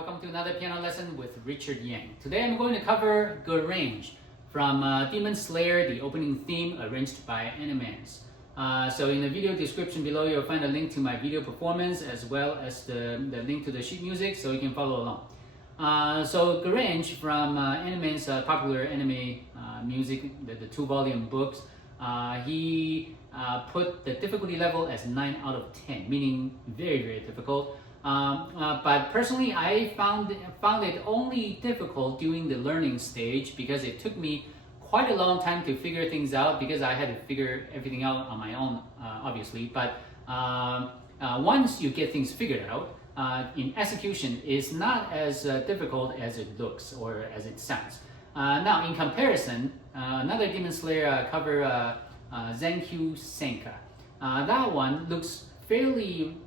Welcome to another piano lesson with Richard Yang. Today I'm going to cover Gurenge from Demon Slayer, the opening theme arranged by Animenz. So in the video description below you'll find a link to my video performance as well as the link to the sheet music so you can follow along. So Gurenge from Animenz popular anime music, the 2-volume books, he put the difficulty level as 9 out of 10, meaning very, very difficult. But personally, I found it only difficult during the learning stage because it took me quite a long time to figure things out because I had to figure everything out on my own, obviously. But once you get things figured out, in execution, it's not as difficult as it looks or as it sounds. Now, in comparison, another Demon Slayer cover, Zenkyu Senka. That one looks fairly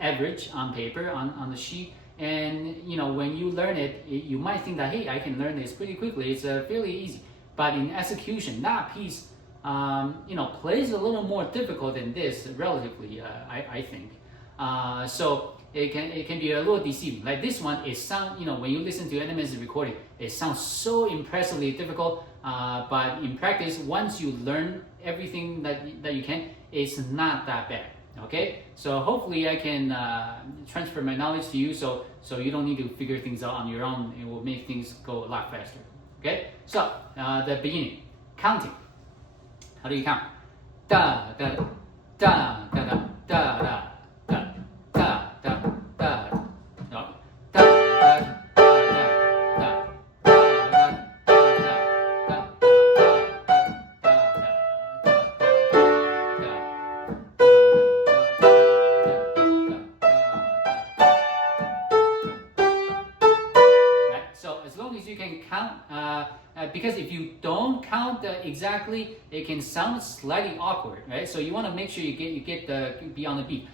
average on paper, on the sheet, and when you learn it, you might think that, hey, I can learn this pretty quickly, it's fairly easy. But in execution, that piece plays a little more difficult than this relatively, I think. So it can be a little deceiving. Like this one, it sounds, when you listen to Animenz recording, it sounds so impressively difficult, but in practice, once you learn everything that you can, it's not that bad. Okay, so hopefully I can transfer my knowledge to you so you don't need to figure things out on your own. It will make things go a lot faster. Okay, so the beginning, counting. How do you count? Da da da da da da da. You can count, because if you don't count exactly, it can sound slightly awkward, right? So you want to make sure you get the be on the beat.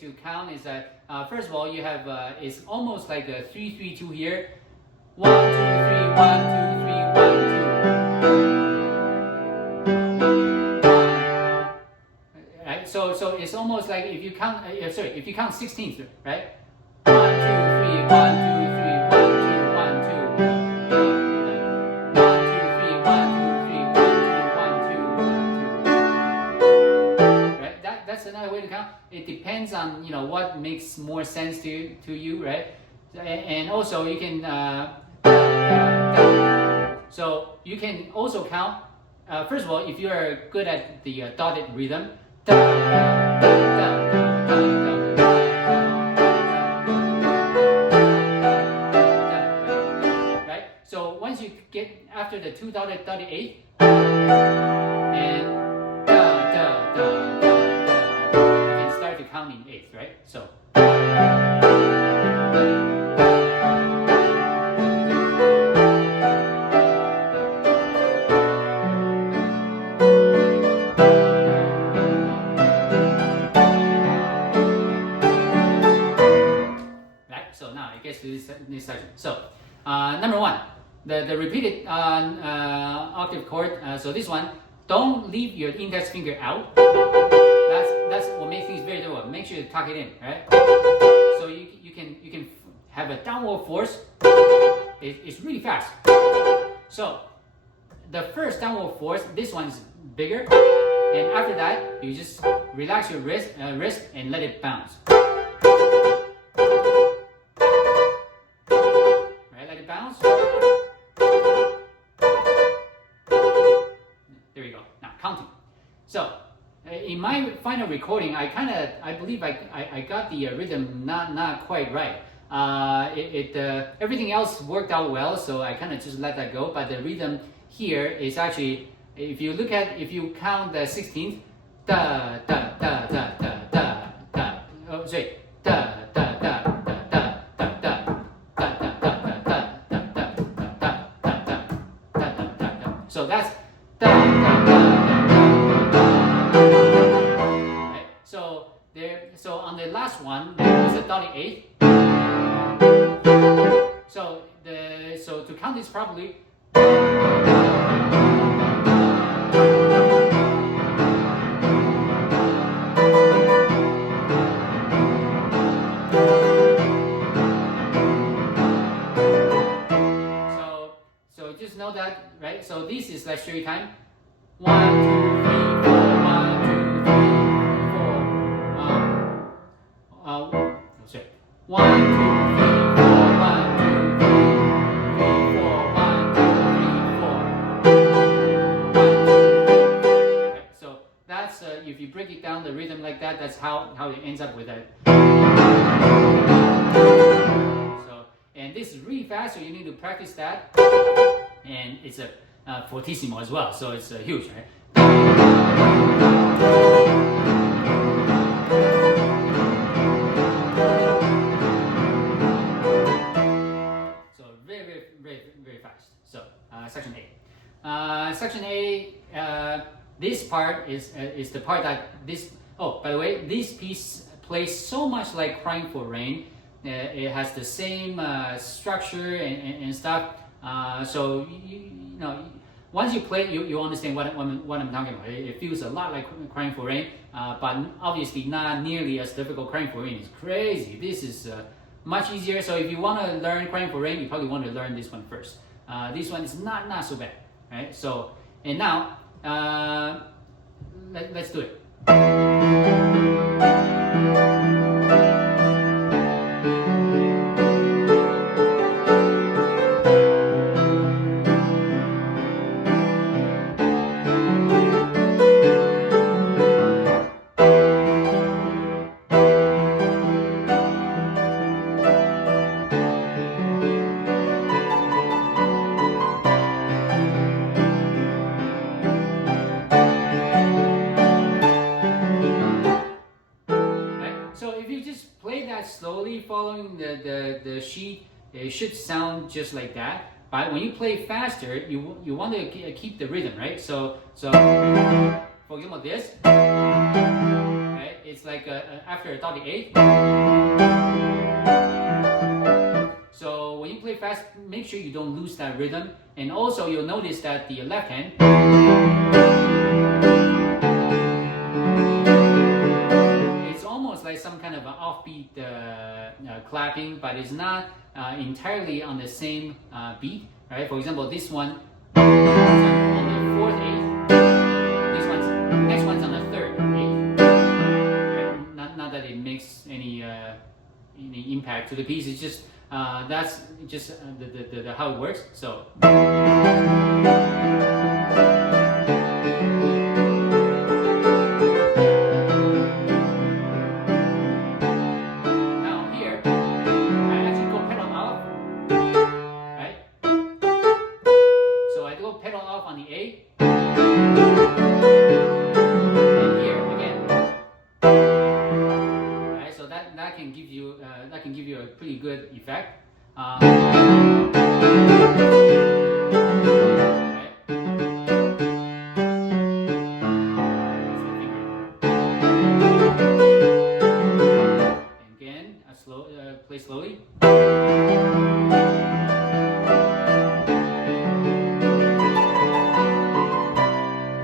To count is that first of all you have it's almost like a 3-3-2 here. 1 2 3 1 2 3 1 2. Right? So it's almost like if you count if you count 16th, right? 1 2 3 1 2 3 1 2 1 2. That's another way to count. It depends on what makes more sense to you, right? And also you can so you can also count. First of all, if you are good at the dotted rhythm, right? So once you get after the 2 dotted 8 and count in eighth, right? So right. So now it gets to this section. So number one, the repeated octave chord. So this one, don't leave your index finger out. That's what makes things very difficult. Make sure you tuck it in, right? So you can have a downward force. It's really fast. So the first downward force, this one is bigger, and after that you just relax your wrist and let it bounce. Right, let it bounce. There we go. Now counting. So in my final recording, I believe I got the rhythm not quite right. Everything else worked out well, so I kind of just let that go. But the rhythm here is actually, if you count the 16th, da da da da da da da. Oh, sorry, da da da da da da da da da da da da da da da da. So that's da da da. So So on the last one, there is a dotted eighth. So to count this properly. So just know that, right? So this is, let's show you time. 1, 2, 3, 4. 1, 2, 3, 4. Sorry. 1, 2, 3, 4. 1, 2, 3, 4. 1, 2, 3, 4. 1, 2, 3. Okay, so that's if you break it down the rhythm like that, that's how it ends up with that. So, and this is really fast, so you need to practice that. And it's a fortissimo as well, so it's huge, right? So very, very, very fast. So section A. Section A. This part is the part that this. Oh, by the way, this piece plays so much like "Crying for Rain." It has the same structure and stuff. So you know, once you play, you understand what I'm talking about. It feels a lot like "Crying for Rain," but obviously not nearly as difficult. "Crying for Rain" is crazy. This is much easier. So if you want to learn "Crying for Rain," you probably want to learn this one first. This one is not so bad, right? So and now let's do it. Slowly following the sheet, it should sound just like that. But when you play faster, you want to keep the rhythm, right? So for example, this, right? It's like after a dotted eighth. So when you play fast, make sure you don't lose that rhythm. And also, you'll notice that the left hand. Like some kind of an offbeat clapping, but it's not entirely on the same beat, right? For example, this one on the fourth eighth. This next one's on the third eighth. Right? Not that it makes any impact to the piece. It's just that's just the how it works. So. That can give you a pretty good effect. Right? Again, play slowly.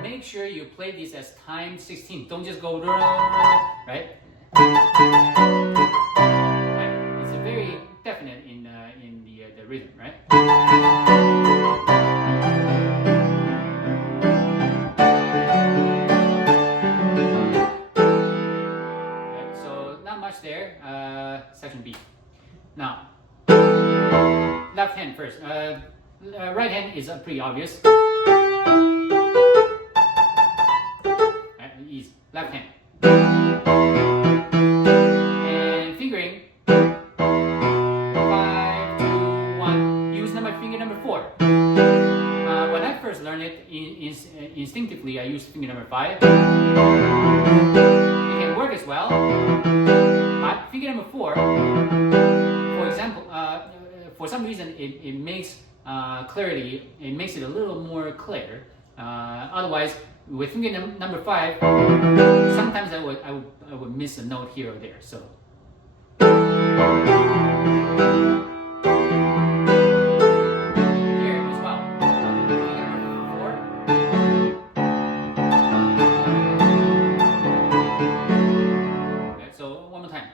Make sure you play this as time 16. Don't just go right. It's very definite in the rhythm, right? Okay, so not much there. Section B. Now, left hand first. Right hand is pretty obvious. Right, easy. Left hand. And fingering. 5, 2, 1. Use finger number 4. When I first learned it, instinctively I used finger number 5. It can work as well. But finger number 4, for example, for some reason it makes clarity. It makes it a little more clear. Otherwise, with finger number 5, sometimes I would miss a note here or there. So. Here as well. Number 4. Okay, so one more time.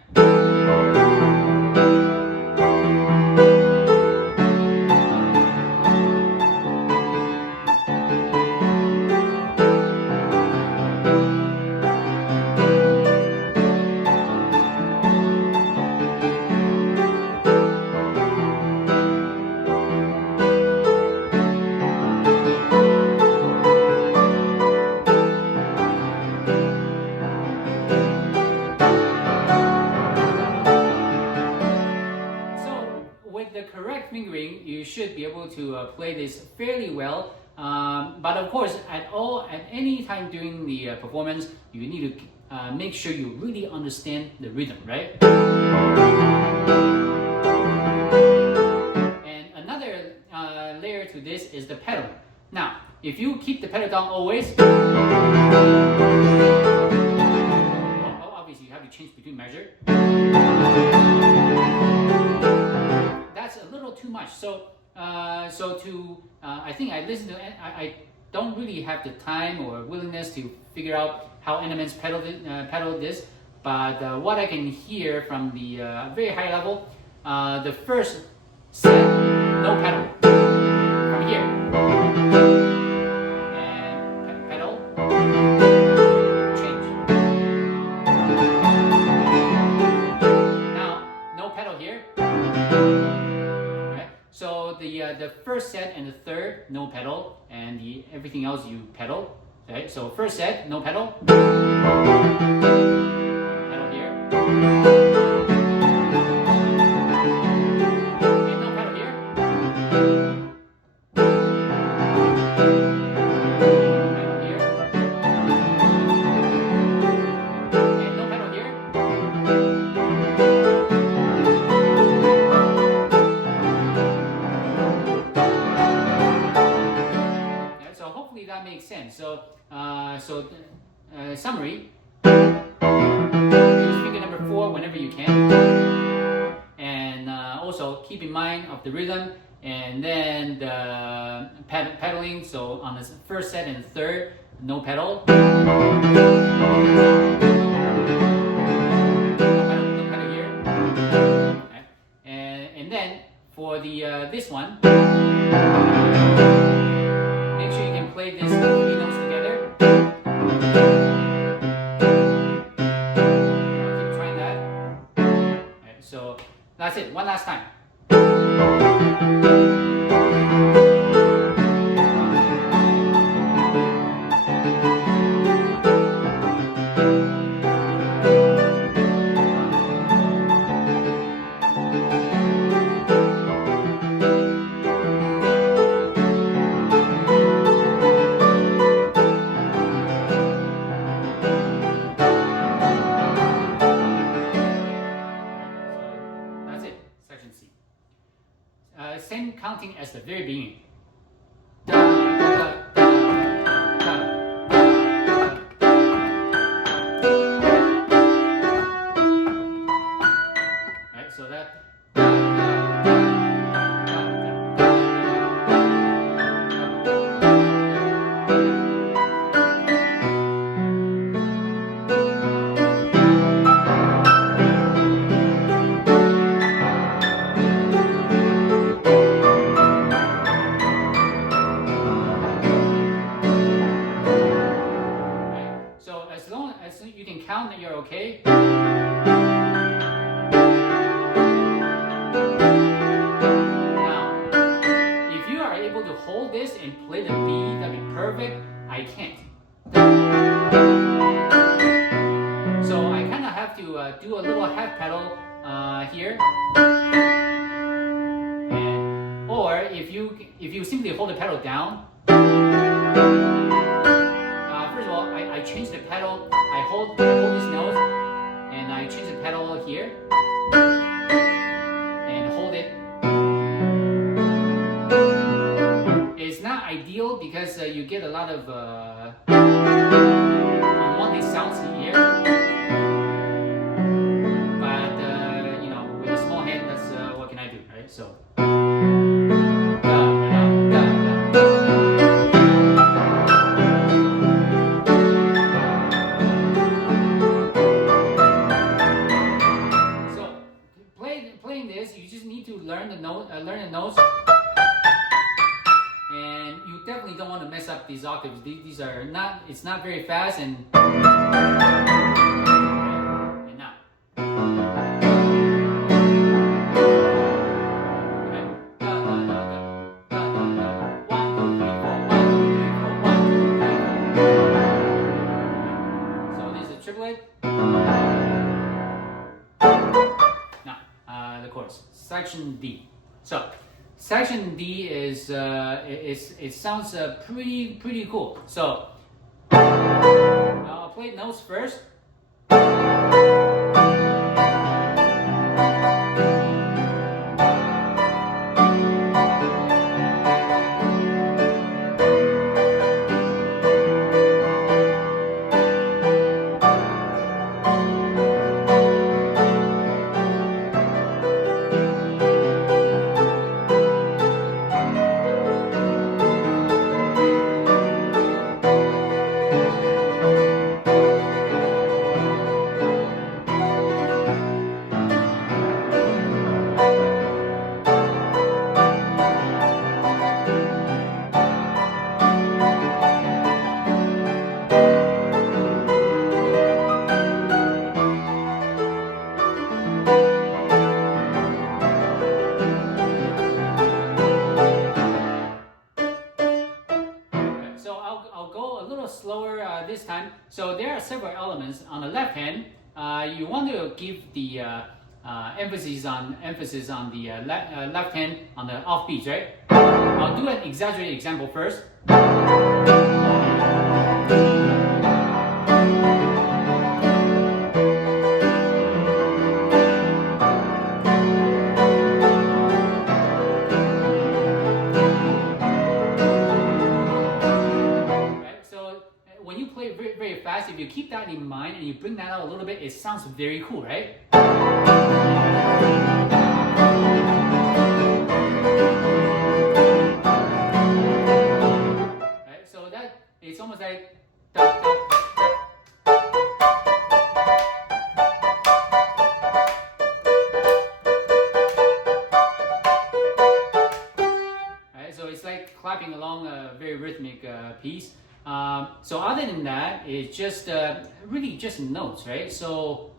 With the correct fingering, you should be able to play this fairly well. But of course, at any time during the performance, you need to make sure you really understand the rhythm, right? And another layer to this is the pedal. Now, if you keep the pedal down always, well, obviously you have to change between measure. That's a little too much. So, I think I don't really have the time or willingness to figure out how Animenz pedal this. But what I can hear from the very high level, the first set, no pedal from here, and pedal, change. Now, no pedal here. So the first set and the third, no pedal, and everything else you pedal. Okay, so first set, no pedal. Pedal here. And no pedal here. Pedal here. And no pedal here. That makes sense. So, summary: use finger number 4 whenever you can, and also keep in mind of the rhythm, and then the pedaling. So on the first set and third, no pedal. No pedal here. Okay. And then for the this one. Play this 3 notes together. I'll keep trying that. Okay, so that's it. One last time. Same counting as the very beginning. Right, so that. As long as you can count that you're okay. Now, if you are able to hold this and play the B, that'd be perfect. I can't. So I kind of have to do a little half pedal here. Or if you simply hold the pedal down. First of all, I change the pedal. I hold this note, and I change the pedal here, and hold it. It's not ideal because you get a lot of unwanted sounds here. these octaves. These are not. It's not very fast and now. Triplet. Now, the chorus, section D. So, section D is it sounds pretty cool. So, I'll play notes first. Slower this time. So there are several elements. On the left hand, you want to give the emphasis on the left hand on the offbeats, right? I'll do an exaggerated example first. Very fast. If you keep that in mind and you bring that out a little bit, it sounds very cool, right? Right, so that it's almost like right, so it's like clapping along a very rhythmic piece. So other than that, it's just really just notes, right? So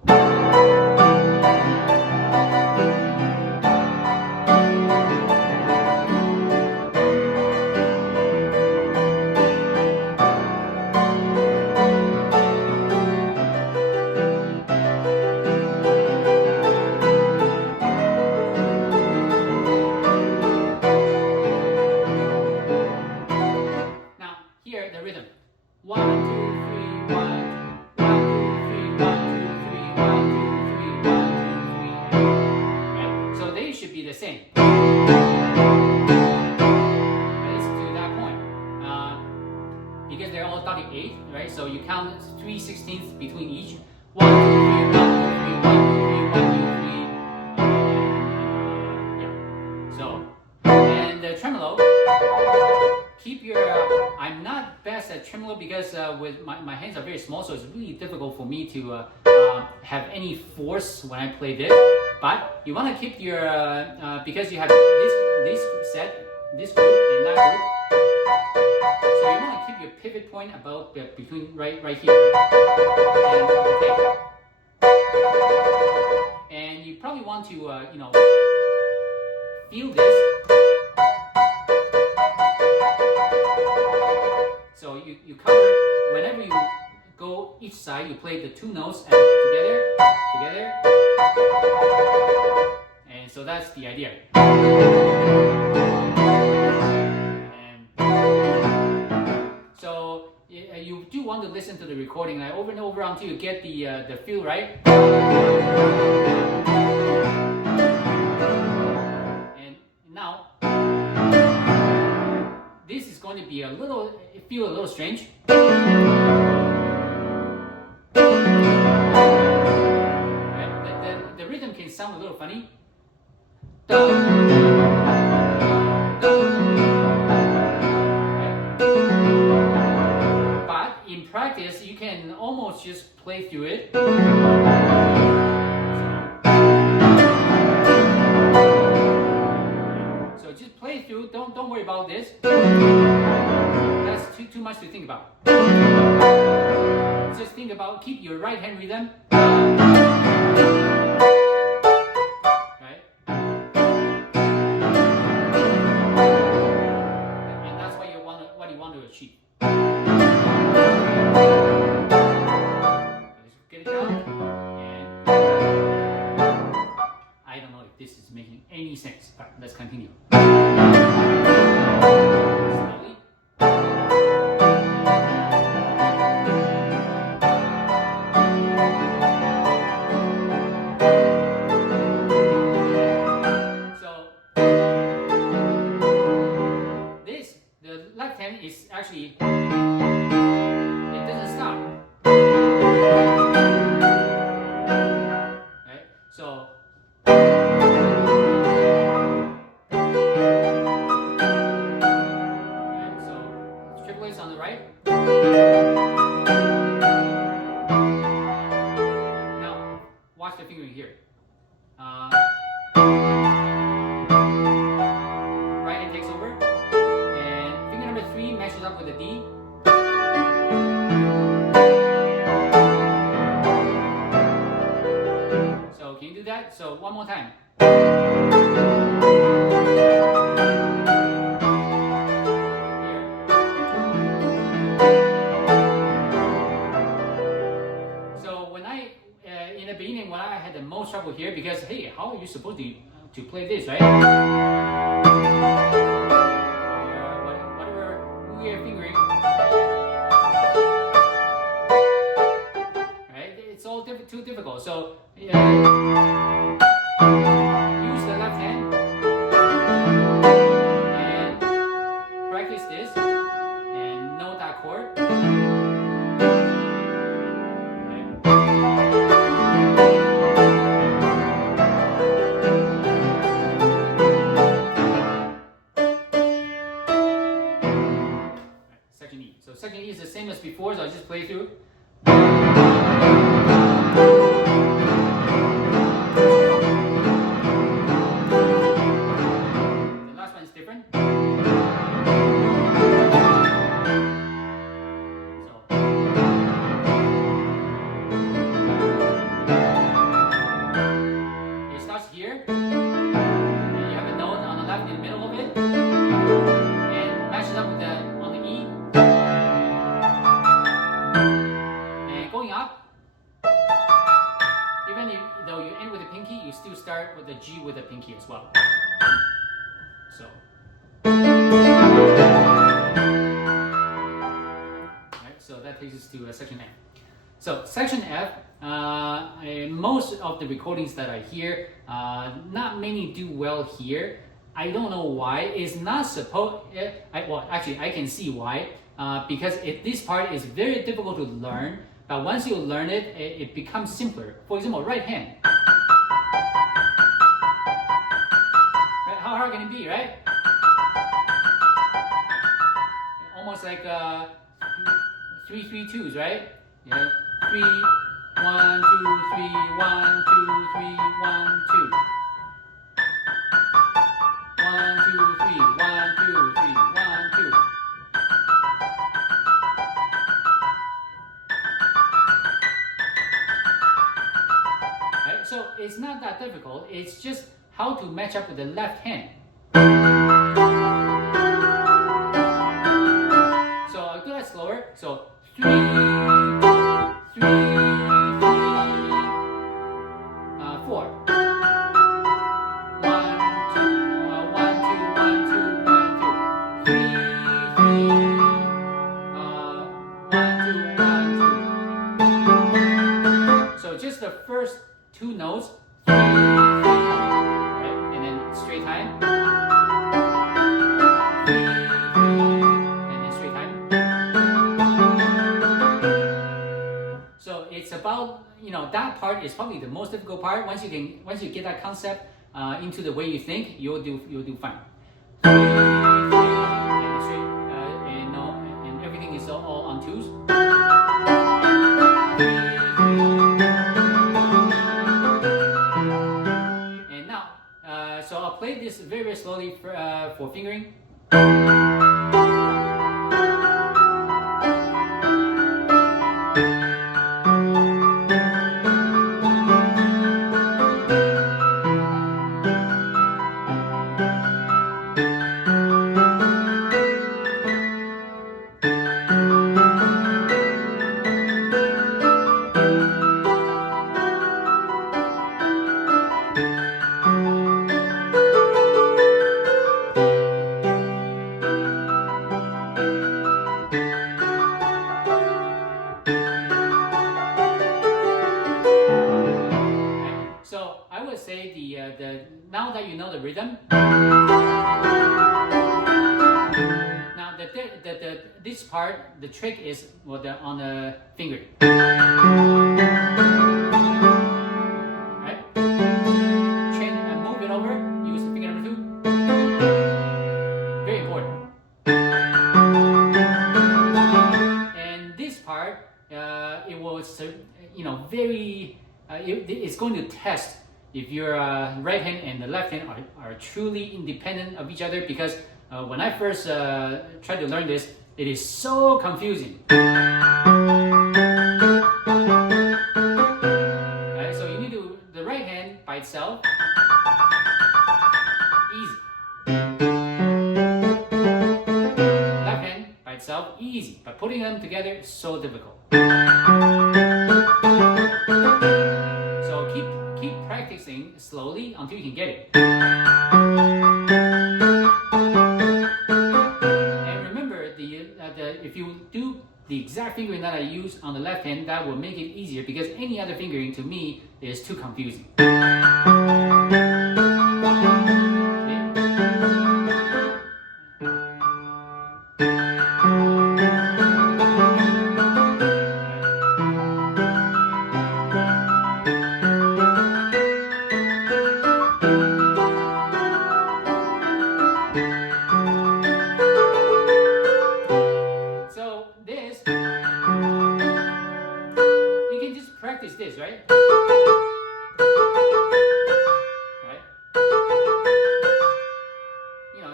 the rhythm. 1, 2, 3, 1, 1, 2, 3, 1, 2, 3, 1, 2, 3, 1, 2, 3, right? So they should be the same. Let's do that point. Because they're all starting 8, right? So you count 3/16 between each. 1, 2, 3, 1, 2, 3, 1, 2, 3, 1, 2, 3. So, and the tremolo. Keep your, I'm not best at tremolo because with my hands are very small, so it's really difficult for me to have any force when I play this. But you want to keep your, because you have this set, this group and that group. So you want to keep your pivot point about between right here. And, okay. And you probably want to, feel this. So you cover, whenever you go each side, you play the two notes and together, and so that's the idea. And so you do want to listen to the recording over and over until you get the feel right. And now this is going to be feel a little strange. The rhythm can sound a little funny. But in practice, you can almost just play through it. So just play through. Don't worry about this. That's too too much to think about. Just think about, keep your right hand rhythm. Right? And that's what you want to achieve. Get it down. And I don't know if this is making any sense, but let's continue. Slowly. The left hand is actually, it doesn't stop. Right? So, triple A's on the right. Now, watch the fingering here. Right hand takes over. Number 3 matches up with a D. So can you do that? So one more time. Here. So when in the beginning, when I had the most trouble here, because hey, how are you supposed to play this, right? Fingering, right? It's all too difficult. So use the left hand and practice this and note that chord. Section E. So section E is the same as before, so I'll just play through. The last one is different. So it starts here, and you have a note on the left in the middle of it, and matches up with on the E. And going up, even though you end with a pinky, you still start with the G with a pinky as well. So, right, so that takes us to section F. So section F, most of the recordings that I hear, not many do well here. I don't know why. It's not supposed. Well, actually, I can see why. Because this part is very difficult to learn. But once you learn it, it becomes simpler. For example, right hand. Right? How hard can it be, right? Almost like 3-3-2s, right? Yeah, 3, 1, 2, 3, 1, 2, 3, 1, 2. 1, 2, 3, 1, 2, 3, 1, 2. Right? So it's not that difficult. It's just how to match up with the left hand. So I'll do that slower. So 3, 3, 4. 1, 2, 1, 2, 1, 2, 1, 2. 3, 1, 2, 1, 2. So just the first two notes, 3, 3, right? And then straight time. 3, 3, and then straight time. So it's about, that part is probably the most difficult part. Once you get that concept into the way you think, you'll do fine. 3, 3, and straight, and everything is all on twos. 3, 3. And now, so I'll play this very slowly for fingering. I would say the now that you know the rhythm, now this part, the trick is on the finger. Right? Change and move it over. Use the finger number 2. Very important. And this part, it was very. It's going to test if your right hand and the left hand are truly independent of each other, because when I first tried to learn this, it is so confusing. Right, so you need to the right hand by itself, easy. Left hand by itself, easy. But putting them together is so difficult. So keep practicing slowly until you can get it. And remember, if you do the exact fingering that I use on the left hand, that will make it easier, because any other fingering to me is too confusing. Practice this, right? Right?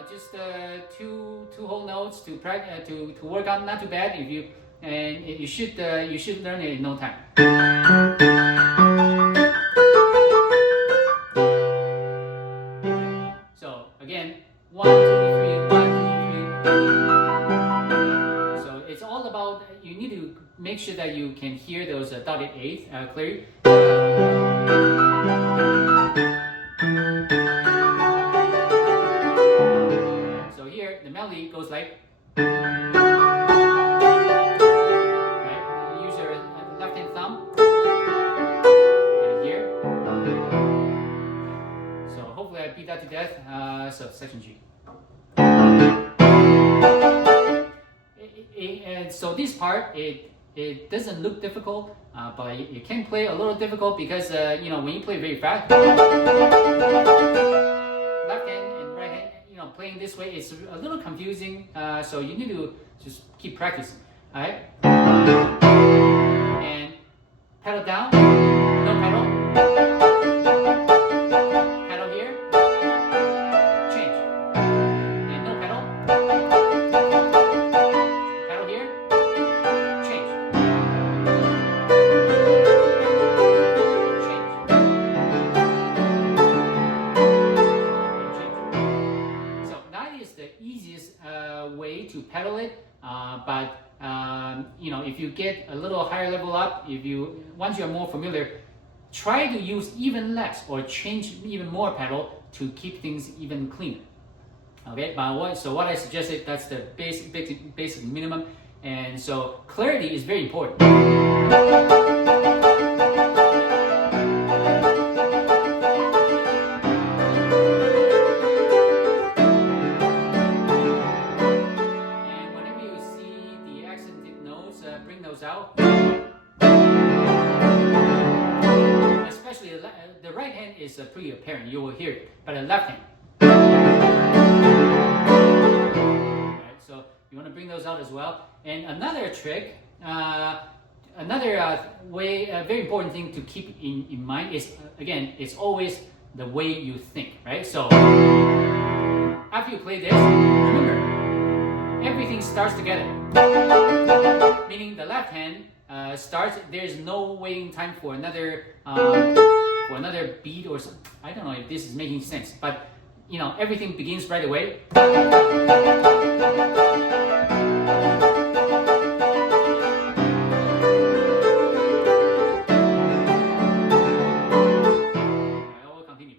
Just two whole notes to practice to work on. Not too bad if you should learn it in no time. So again, 1, 2, 3, 1, 2, 3. So it's all about, you need to make sure that you can hear those dotted eighths clearly. So here the melody goes like. Right? Use your left hand thumb. And here. So hopefully I beat that to death. So section G. And so this part, it doesn't look difficult, but it can play a little difficult, because when you play very fast, left hand and right hand, playing this way, it's a little confusing. So you need to just keep practicing. All right, and pedal down, no pedal, pedal here, change, and no pedal. Way to pedal it, but if you get a little higher level up, once you're more familiar, try to use even less or change even more pedal to keep things even cleaner. Okay, but what I suggested, that's the basic minimum, and so clarity is very important. Bring those out. Especially the right hand is pretty apparent, you will hear it, but the left hand. Alright, so you want to bring those out as well. And another trick, another very important thing to keep in mind is, again, it's always the way you think, right? So after you play this, remember, everything starts together. Meaning the left hand starts. There's no waiting time for another beat or something. I don't know if this is making sense, but everything begins right away. I will continue.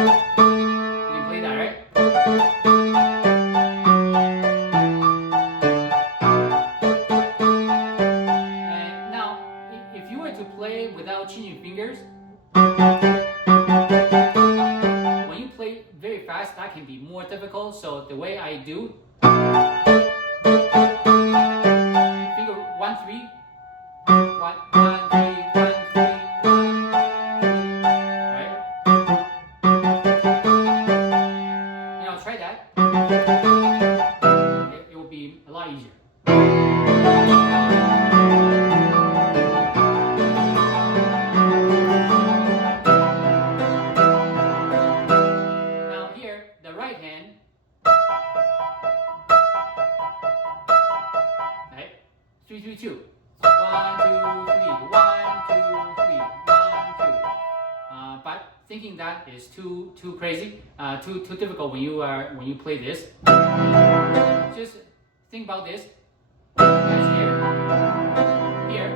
can play that, right? And now, if you were to play without changing fingers, when you play very fast, that can be more difficult. So the way I do, finger 1, 3, 1, 1, 3, 1, 3, 1, 3, right? You know, try that. It will be a lot easier. Now here, the right hand, right? 3, 3, 2. 1, 2, 3. 1, 2, 3. 1, 2. But thinking that is too crazy, too difficult when you play this. Just think about this. That's here, here.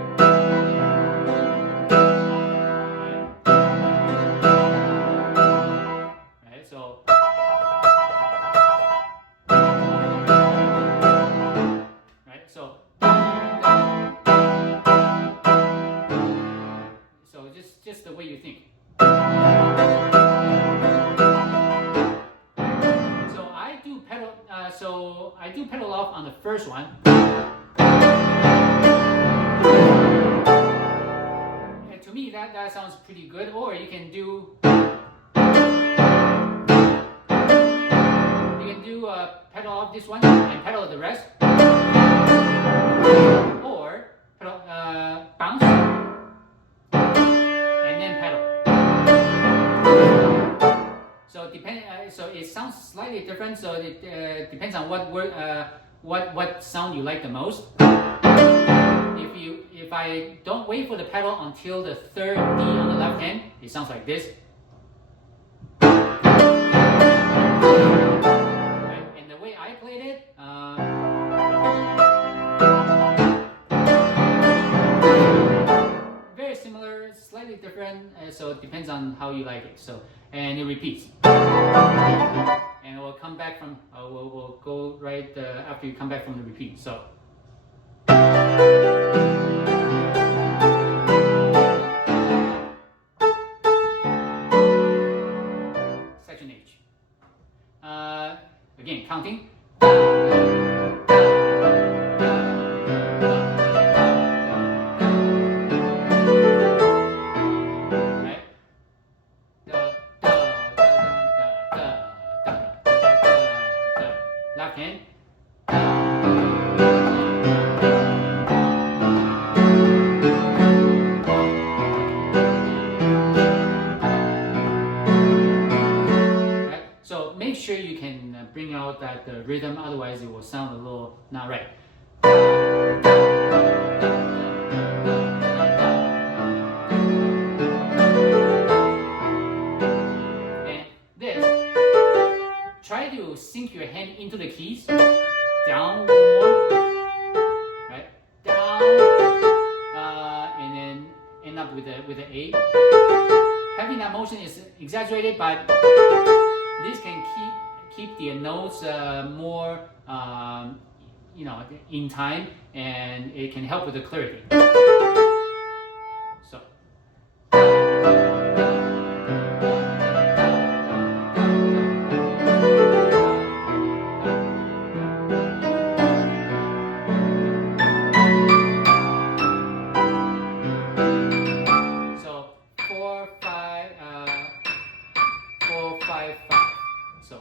Right, so. Right, so. So just the way you think. So I do pedal off on the first one. And to me, that sounds pretty good. Or you can do pedal off this one and pedal the rest, or pedal, bounce and then pedal. So so it sounds slightly different. So it depends on what sound you like the most. If I don't wait for the pedal until the third D on the left hand, it sounds like this. Right? And the way I played it, very similar, slightly different. So it depends on how you like it. So. And it repeats. And we'll come back from, we'll go right after you come back from the repeat. So. Section H. Again, counting. Left hand. Right? So make sure you can bring out that rhythm, otherwise it will sound a little not right. Try to sink your hand into the keys, down more, right? Down, and then end up with the A. Having that motion is exaggerated, but this can keep the notes more, in time, and it can help with the clarity. So. So.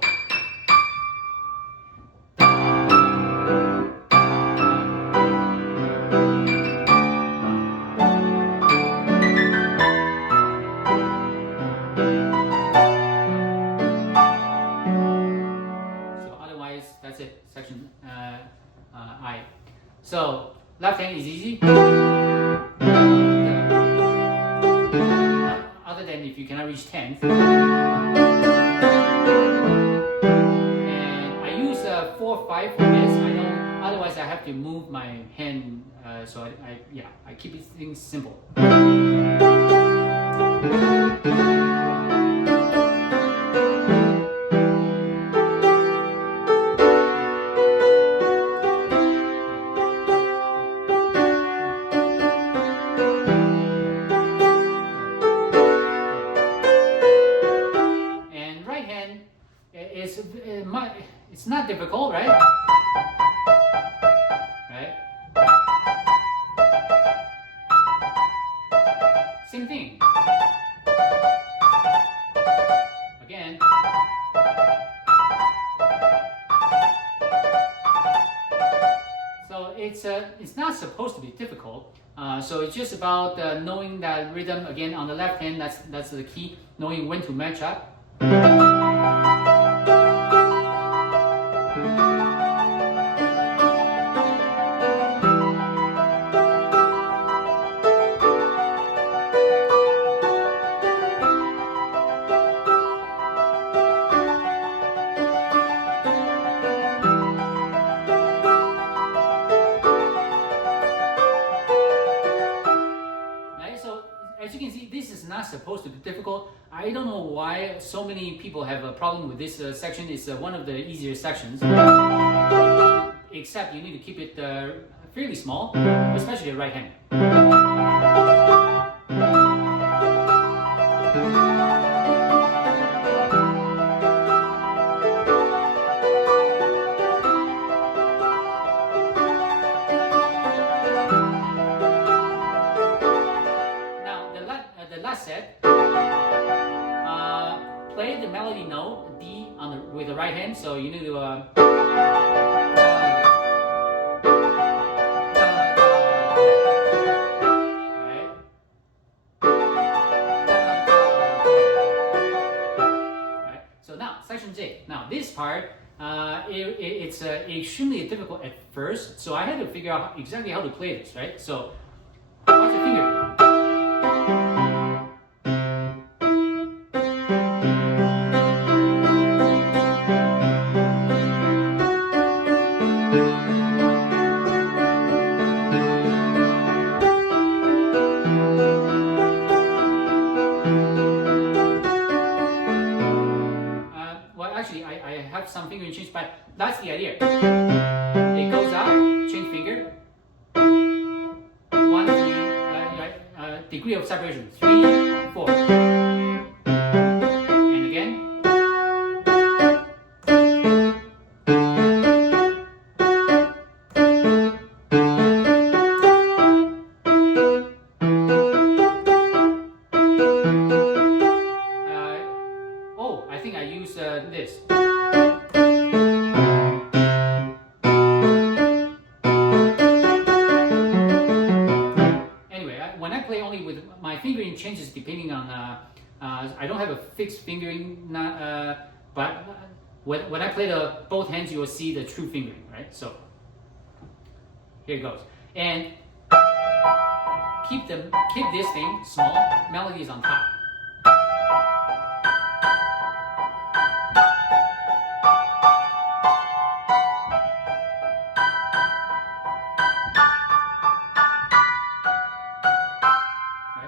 Otherwise, that's it. Section I. So left hand is easy. Other than if you cannot reach 10th. And I use 4/5 for this. I don't. Otherwise, I have to move my hand. So I keep things simple. hand, it's not difficult, right? Right? Same thing. Again. So it's not supposed to be difficult. So it's just about knowing that rhythm. Again, on the left hand, that's the key. Knowing when to match up. As you can see, this is not supposed to be difficult. I don't know why so many people have a problem with this section. It's one of the easier sections. Except you need to keep it fairly small, especially the right hand. Set, play the melody note D with the right hand. So you need to right? So now section J. Now this part, it's extremely difficult at first. So I had to figure out exactly how to play this, right? So watch the finger. I have some fingering change, but that's the idea. It goes up, change finger. 1, 3, degree of separation. 3, 4. And again. I think I use this. When I play only with my fingering changes depending on I don't have a fixed fingering, but when I play both hands, you will see the true fingering, right? So here it goes, and keep this thing small. Melody is on top.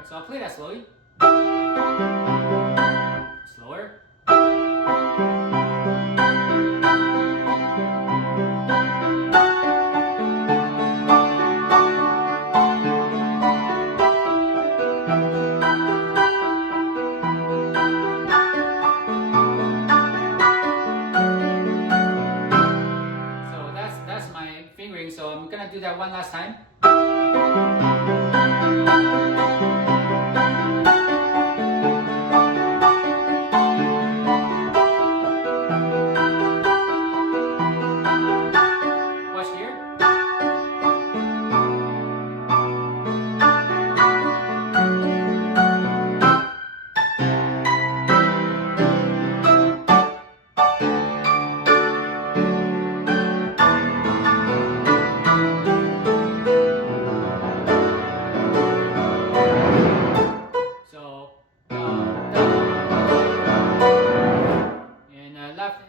So I'll play that slowly. Slower. So that's my fingering. So I'm gonna do that one last time.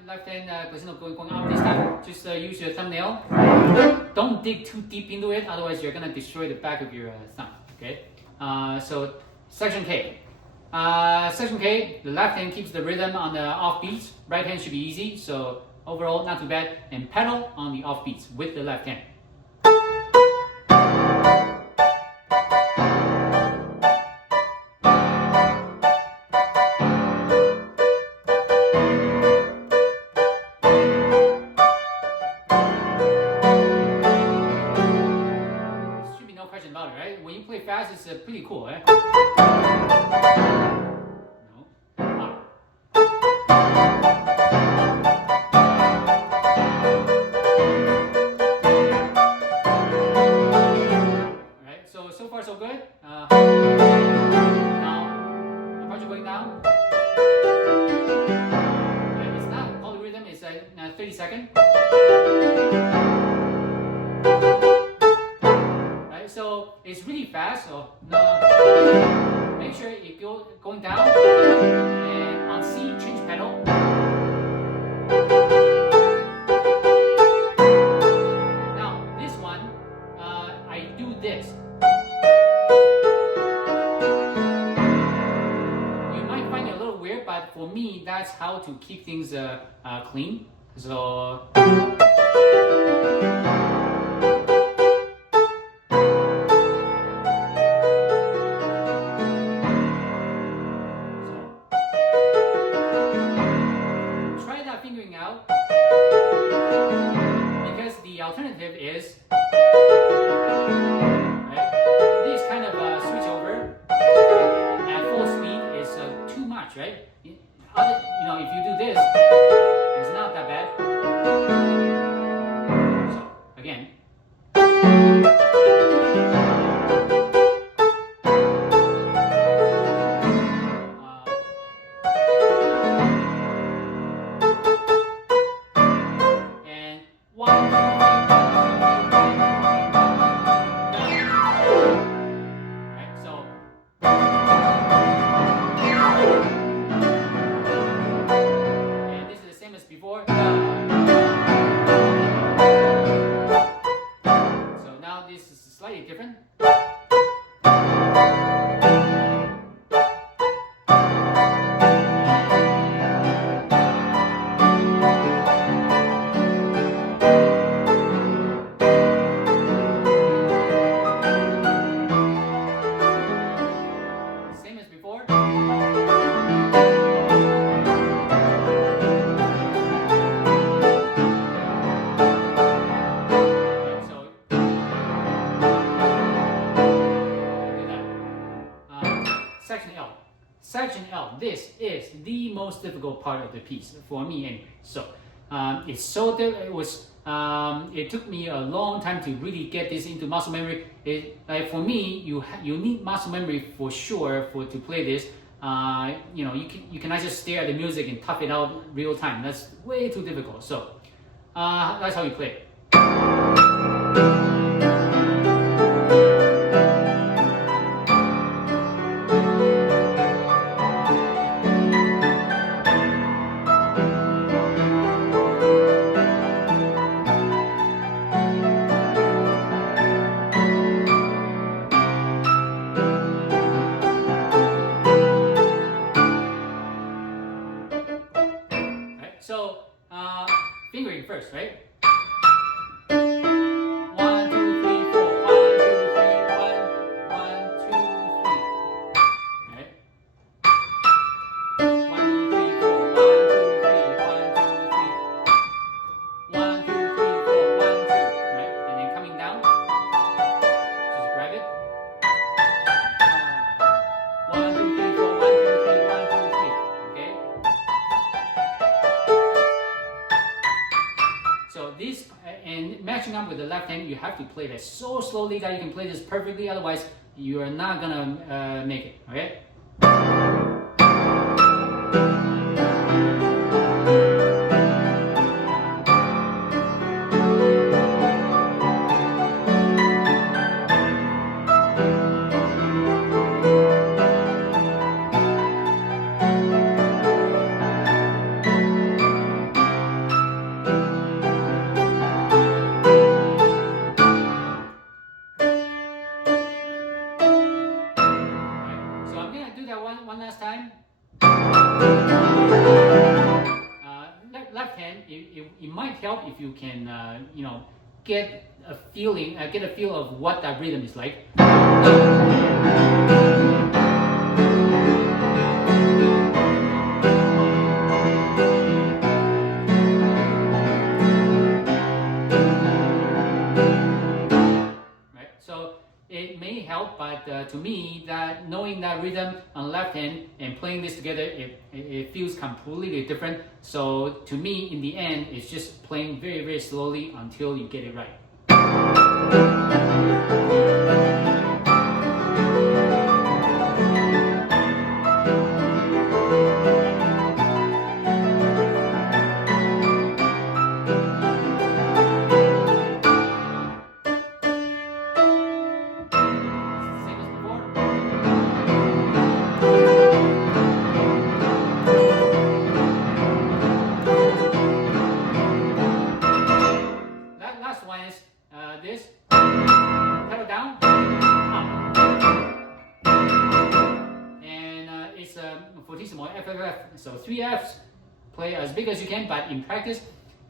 Left hand, because going up this time, just use your thumbnail. Don't dig too deep into it, otherwise you're gonna destroy the back of your thumb. Okay. So section K. Section K, the left hand keeps the rhythm on the off beats. Right hand should be easy. So overall, not too bad. And pedal on the off beats with the left hand. 30 seconds. Right, so it's really fast. So make sure it going down, and on C, change pedal. Now this one, I do this. You might find it a little weird, but for me, that's how to keep things clean. So. Figuring out, because the alternative is right, this kind of switch over at full speed is too much, right? If you do this, it's not that bad. So again. Slightly different. Same as before. Section L. This is the most difficult part of the piece for me anyway. So it's so it took me a long time to really get this into muscle memory. Like for me, you need muscle memory for sure to play this. You cannot just stare at the music and tough it out real time. That's way too difficult. So that's how you play it. So, fingering first, right? 1, 2, 3, 4. 1, 2, 3, 1, 1, 2, 3. Right? 1, 2, 3, 4. 1, 2, 3, 1, 2, 3. 1, 2, 3, 4. 1, 2. Right? And then coming down. Just grab it. 1, 2, 3, 4. 1, 2, 3, 1, 2, 3. Okay? So this, and matching up with the left hand, you have to play this so slowly that you can play this perfectly. Otherwise, you are not gonna make it. Okay. One last time. Left hand, it might help if you can, get a feel of what that rhythm is like. It may help, but to me, that knowing that rhythm on left hand and playing this together, it feels completely different. So to me, in the end, it's just playing very, very slowly until you get it right. 3 Fs, play as big as you can. But in practice,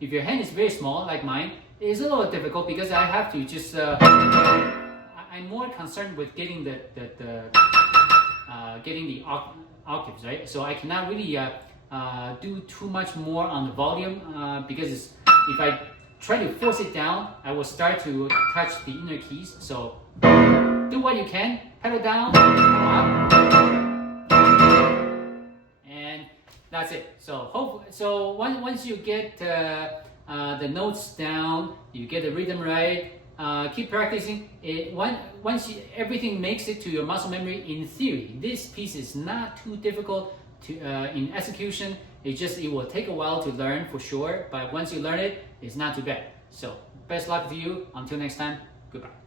if your hand is very small like mine, it's a little difficult because I have to just. I'm more concerned with getting the octaves, right? So I cannot really do too much more on the volume because if I try to force it down, I will start to touch the inner keys. So do what you can, pedal down, up, and that's it. So once you get the notes down, you get the rhythm right. Keep practicing it. Once everything makes it to your muscle memory, in theory, this piece is not too difficult to in execution. It will take a while to learn for sure, but once you learn it, it's not too bad. So best luck to you. Until next time, goodbye.